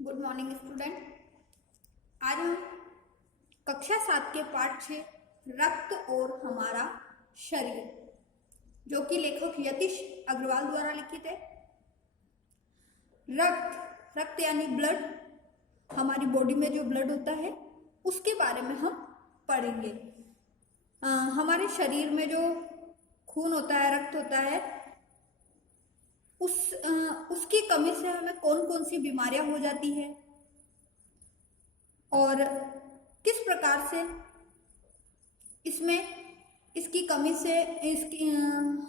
Good morning student. आज हम कक्षा 7 के पाठ 6 रक्त और हमारा शरीर, जो कि लेखक यतीश अग्रवाल द्वारा लिखित है। रक्त यानी ब्लड, हमारी बॉडी में जो ब्लड होता है उसके बारे में हम पढ़ेंगे। हमारे शरीर में जो खून होता है, रक्त होता है, उसकी कमी से हमें कौन कौन सी बीमारियां हो जाती है और किस प्रकार से इसकी कमी से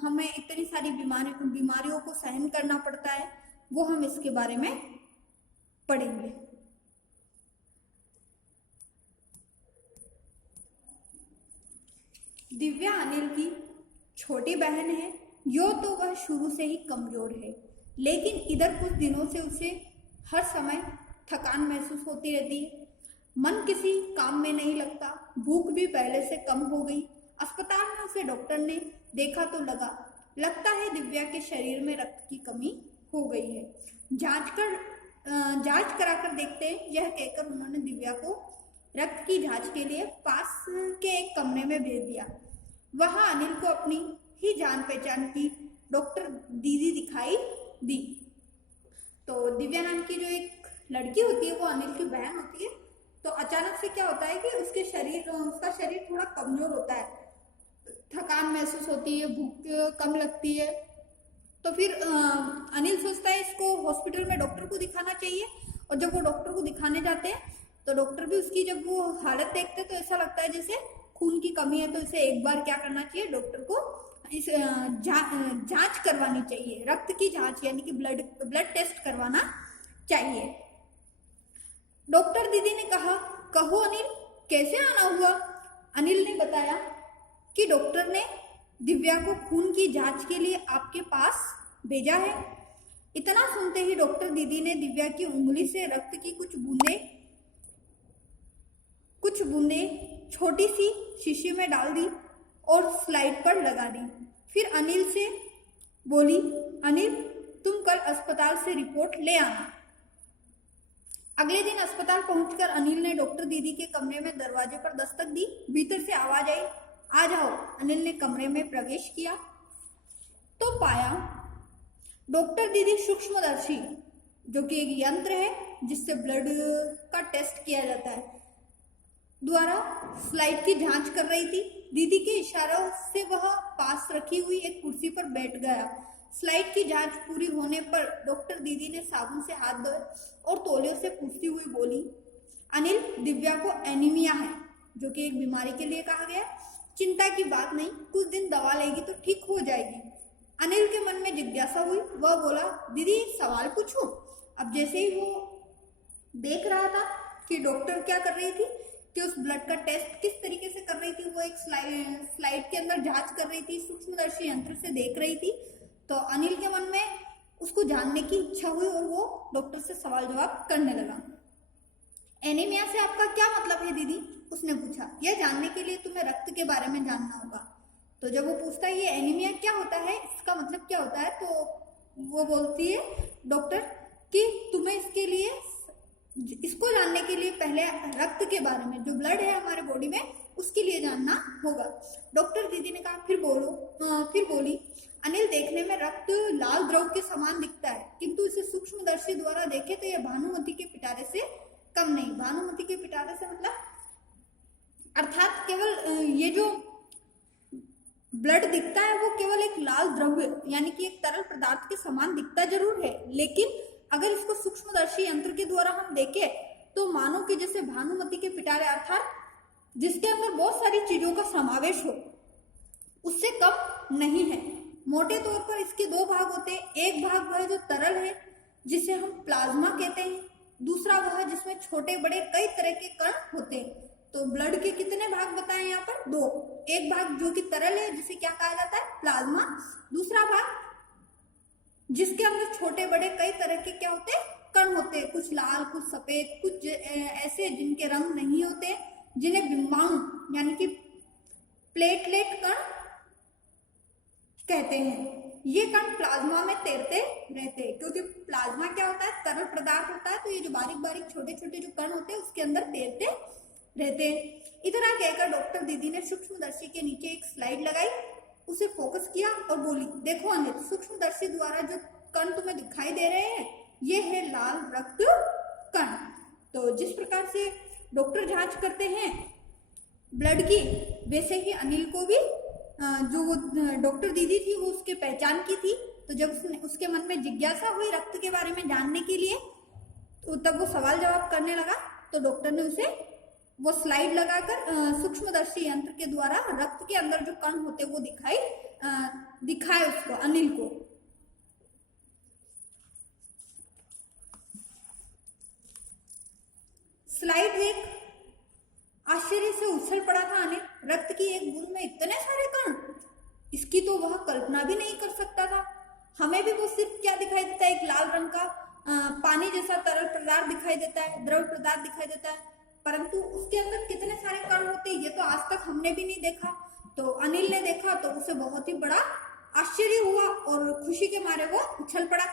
हमें इतनी सारी बीमारियों को सहन करना पड़ता है, वो हम इसके बारे में पढ़ेंगे। दिव्या अनिल की छोटी बहन है। यो तो वह शुरू से ही कमजोर है, लेकिन इधर कुछ दिनों से उसे हर समय थकान महसूस होती रहती है। मन किसी काम में नहीं लगता, भूख भी पहले से कम हो गई। अस्पताल में उसे डॉक्टर ने देखा तो लगता है दिव्या के शरीर में रक्त की कमी हो गई है। जांच कराकर देखते हैं, यह कहकर उन्होंने दिव्या को रक्त की जांच के लिए पास के एक कमरे में भेज दिया। वहां अनिल को अपनी ही जान पहचान की डॉक्टर दीदी दिखाई दी। तो दिव्या नाम की जो एक लड़की होती है वो अनिल की बहन होती है। तो अचानक से क्या होता है कि उसका शरीर थोड़ा कमजोर होता है, थकान महसूस होती है, भूख कम लगती है। तो फिर अनिल सोचता है इसको हॉस्पिटल में डॉक्टर को दिखाना चाहिए। और जब वो डॉक्टर को दिखाने जाते हैं तो डॉक्टर भी उसकी जब वो हालत देखते हैं तो ऐसा लगता है जैसे खून की कमी है। तो इसे एक बार क्या करना चाहिए, डॉक्टर को इस जांच करवानी चाहिए, रक्त की जांच यानी कि ब्लड टेस्ट करवाना चाहिए। डॉक्टर दीदी ने कहा, कहो अनिल कैसे आना हुआ। अनिल ने बताया कि डॉक्टर ने दिव्या को खून की जांच के लिए आपके पास भेजा है। इतना सुनते ही डॉक्टर दीदी ने दिव्या की उंगली से रक्त की कुछ बूंदें छोटी सी शीशी में डाल दी और स्लाइड पर लगा दी। फिर अनिल से बोली, अनिल तुम कल अस्पताल से रिपोर्ट ले आना। अगले दिन अस्पताल पहुंचकर अनिल ने डॉक्टर दीदी के कमरे में दरवाजे पर दस्तक दी। भीतर से आवाज आई, आ जाओ। अनिल ने कमरे में प्रवेश किया तो पाया डॉक्टर दीदी सूक्ष्मदर्शी, जो कि एक यंत्र है जिससे ब्लड का टेस्ट किया जाता है, द्वारा स्लाइड की जांच कर रही थी। दीदी के इशारों से वह पास रखी हुई एक कुर्सी पर बैठ गया। स्लाइड की जांच पूरी होने पर डॉक्टर दीदी ने साबुन से हाथ धोए और तौलियों से पूछती हुई बोली, अनिल दिव्या को एनीमिया है, जो कि एक बीमारी के लिए कहा गया। चिंता की बात नहीं, कुछ दिन दवा लेगी तो ठीक हो जाएगी। अनिल के मन में जिज्ञासा हुई। वह बोला, दीदी सवाल पूछूं। अब जैसे ही वो देख रहा था कि डॉक्टर क्या कर रही थी, कि उस ब्लड का टेस्ट किस तरीके से कर रही थी, वो एक स्लाइड के अंदर जांच कर रही थी, सूक्ष्मदर्शी यंत्र से देख रही थी। तो अनिल के मन में उसको जानने की इच्छा हुई और वो डॉक्टर से सवाल जवाब करने लगा। एनीमिया से आपका क्या मतलब है दीदी, उसने पूछा। यह जानने के लिए तुम्हें रक्त के बारे में जानना होगा। तो जब वो पूछता है ये एनीमिया क्या होता है, इसका मतलब क्या होता है, तो वो बोलती है डॉक्टर कि तुम्हें इसको जानने के लिए पहले रक्त के बारे में, जो ब्लड है हमारे बॉडी में, उसके लिए जानना होगा। डॉक्टर दीदी ने कहा, फिर बोली, अनिल देखने में रक्त लाल द्रव के समान दिखता है, किंतु इसे सूक्ष्मदर्शी द्वारा देखे तो यह भानुमति के पिटारे से कम नहीं। भानुमति के पिटारे से मतलब अर्थात केवल ये जो ब्लड दिखता है वो केवल एक लाल द्रव्य यानी कि एक तरल पदार्थ के समान दिखता जरूर है, लेकिन अगर इसको सूक्ष्मदर्शी यंत्र के द्वारा हम देखें तो मानो कि जैसे भानुमति के पिटारे, अर्थात जिसके अंदर बहुत सारी चीजों का समावेश हो, उससे कम नहीं है। मोटे तौर पर इसके दो भाग होते हैं। एक भाग वह जो तरल है जिसे हम प्लाज्मा कहते हैं, दूसरा वह जिसमें छोटे बड़े कई तरह के कण होते हैं। तो ब्लड के कितने भाग बताएं यहाँ पर, दो। एक भाग जो कि तरल है जिसे क्या कहा जाता है, प्लाज्मा। दूसरा भाग जिसके अंदर छोटे बड़े कई तरह के क्या होते हैं, कण होते हैं, कुछ लाल, कुछ सफेद, कुछ ऐसे जिनके रंग नहीं होते, जिन्हें बिंबाणु यानी कि प्लेटलेट कण कहते हैं। ये कण प्लाज्मा में तैरते रहते हैं, क्योंकि प्लाज्मा क्या होता है, तरल पदार्थ होता है, तो ये जो बारीक बारीक छोटे छोटे जो कण होते हैं उसके अंदर तैरते रहते हैं। इतना कहकर डॉक्टर दीदी ने सूक्ष्मदर्शी के नीचे एक स्लाइड लगाई, उसे फोकस किया और बोली, देखो अनिल, सूक्ष्मदर्शी द्वारा जो कण तुम्हें दिखाई दे रहे हैं ये है लाल रक्त कण। तो जिस प्रकार से डॉक्टर जांच करते हैं ब्लड की, वैसे ही अनिल को भी जो वो डॉक्टर दीदी थी वो उसके पहचान की थी। तो जब उसके मन में जिज्ञासा हुई रक्त के बारे में जानने के लिए, तो तब वो सवाल जवाब करने लगा। तो डॉक्टर ने उसे वो स्लाइड लगाकर सूक्ष्मदर्शी यंत्र के द्वारा रक्त के अंदर जो कण होते वो दिखाए उसको, अनिल को। स्लाइड देख आश्चर्य से उछल पड़ा था अनिल। रक्त की एक बूंद में इतने सारे कण, इसकी तो वह कल्पना भी नहीं कर सकता था। हमें भी वो सिर्फ क्या दिखाई देता है, एक लाल रंग का पानी जैसा तरल पदार्थ दिखाई देता है, द्रव पदार्थ दिखाई देता है, परंतु उसके अंदर कितने सारे कण होते हैं ये तो आज तक हमने भी नहीं देखा। तो अनिल ने देखा तो उसे बहुत ही बड़ा आश्चर्य हुआ और खुशी के मारे वो उछल पड़ा।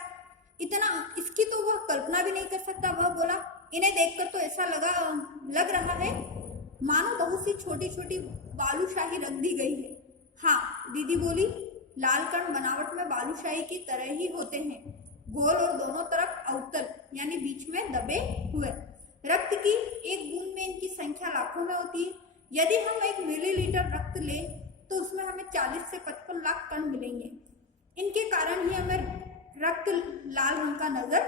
इतना, इसकी तो वह कल्पना भी नहीं कर सकता। वह बोला, इन्हें देखकर तो ऐसा लग रहा है मानो बहुत सी छोटी छोटी बालूशाही रख दी गई है। हाँ, दीदी बोली, लाल कण बनावट में बालूशाही की तरह ही होते हैं, गोल और दोनों तरफ अवतल यानी बीच में दबे हुए। रक्त की एक बूंद में इनकी संख्या लाखों में होती है। यदि हम 1 मिलीलीटर रक्त लें तो उसमें हमें 40 से 55 लाख कण मिलेंगे। इनके कारण ही हमें रक्त लाल रंग का नजर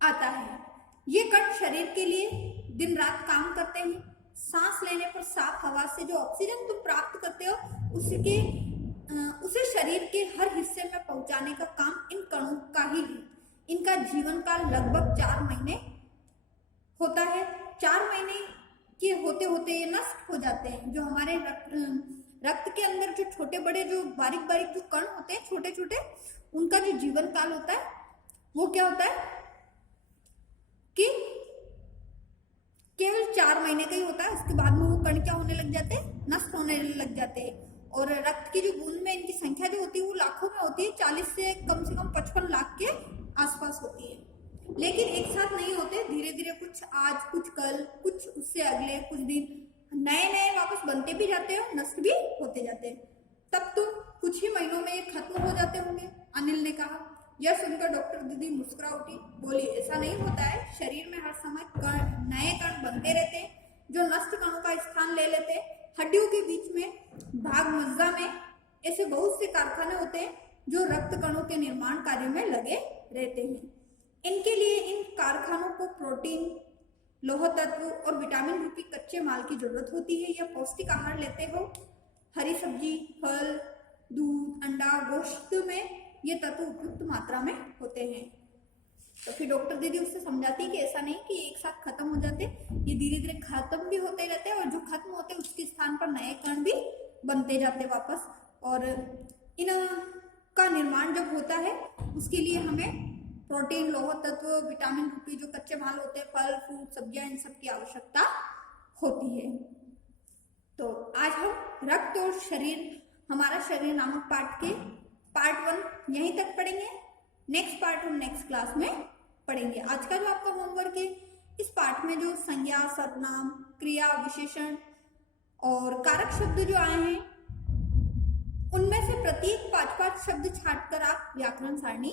आता है। ये कण शरीर के लिए दिन रात काम करते हैं। सांस लेने पर साफ हवा से जो ऑक्सीजन तुम प्राप्त करते हो उसे शरीर के हर हिस्से में पहुंचाने का काम इन कणों का ही है। इनका जीवन काल लगभग 4 महीने होता है। 4 महीने के होते होते ये नष्ट हो जाते हैं। जो हमारे रक्त के अंदर जो छोटे बड़े जो बारीक बारीक जो कण होते हैं छोटे छोटे, उनका जो जीवन काल होता है वो क्या होता है कि केवल 4 महीने का ही होता है। उसके बाद में वो कण क्या होने लग जाते हैं, नष्ट होने लग जाते हैं। और रक्त की जो बूंद में इनकी संख्या जो होती है वो लाखों में होती है, 40 से कम 55 लाख के आसपास होती है। लेकिन एक साथ नहीं होते, धीरे धीरे कुछ आज, कुछ कल, कुछ उससे अगले कुछ दिन नए नए वापस बनते भी जाते हैं, नष्ट भी होते जाते हैं। तब तो कुछ ही महीनों में ये खत्म हो जाते होंगे, अनिल ने कहा। यह सुनकर डॉक्टर दीदी मुस्कुरा उठी, बोली, ऐसा नहीं होता है, शरीर में हर समय नए कण बनते रहते हैं जो नष्ट कणों का स्थान ले लेते हैं। हड्डियों के बीच में भाग मज्जा में ऐसे बहुत से कारखाने होते हैं जो रक्त कणों के निर्माण कार्य में लगे रहते हैं। इनके लिए इन कारखानों को प्रोटीन, लौह तत्व और विटामिन रूपी कच्चे माल की जरूरत होती है। यह पौष्टिक आहार लेते हो, हरी सब्जी, फल, दूध, अंडा, गोश्त में ये तत्व उपयुक्त मात्रा में होते हैं। तो फिर डॉक्टर दीदी उससे समझाती कि ऐसा नहीं कि एक साथ खत्म हो जाते, ये धीरे धीरे खत्म भी होते रहते हैं और जो खत्म होते उसके स्थान पर नए कण भी बनते जाते वापस। और इन का निर्माण जब होता है उसके लिए हमें प्रोटीन, लौह तत्व, विटामिन रूपी जो कच्चे माल होते हैं, फल, फ्रूट, सब्जियां, इन सब की आवश्यकता होती है। तो आज हम रक्त और शरीर, हमारा शरीर नामक पाठ के पार्ट 1 यहीं तक पढ़ेंगे। नेक्स्ट पार्ट हम नेक्स्ट क्लास में पढ़ेंगे। आज का जो आपका होमवर्क है, इस पाठ में जो संज्ञा, सर्वनाम, क्रिया, विशेषण और कारक शब्द जो आए हैं उनमें से प्रत्येक 5-5 शब्द छांटकर आप व्याकरण सारणी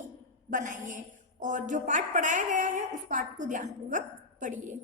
बनाइए और जो पाठ पढ़ाया गया है उस पाठ को ध्यानपूर्वक पढ़िए।